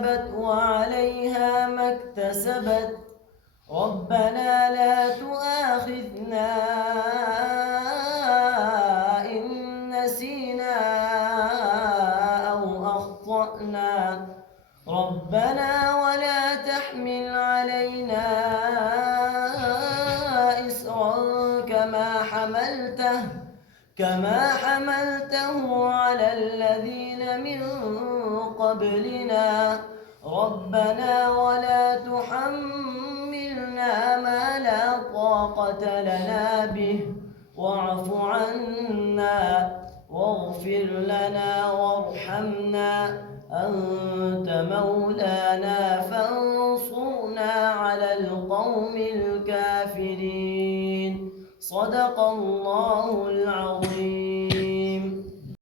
كسبت وعليها ما اكتسبت ربنا لا تؤاخذنا إن نسينا أو أخطأنا ربنا ولا تحمل علينا إصرا كما حملته على الذين من قبلنا ربنا ولا تحملنا ما لا طاقة لنا به واعف عنا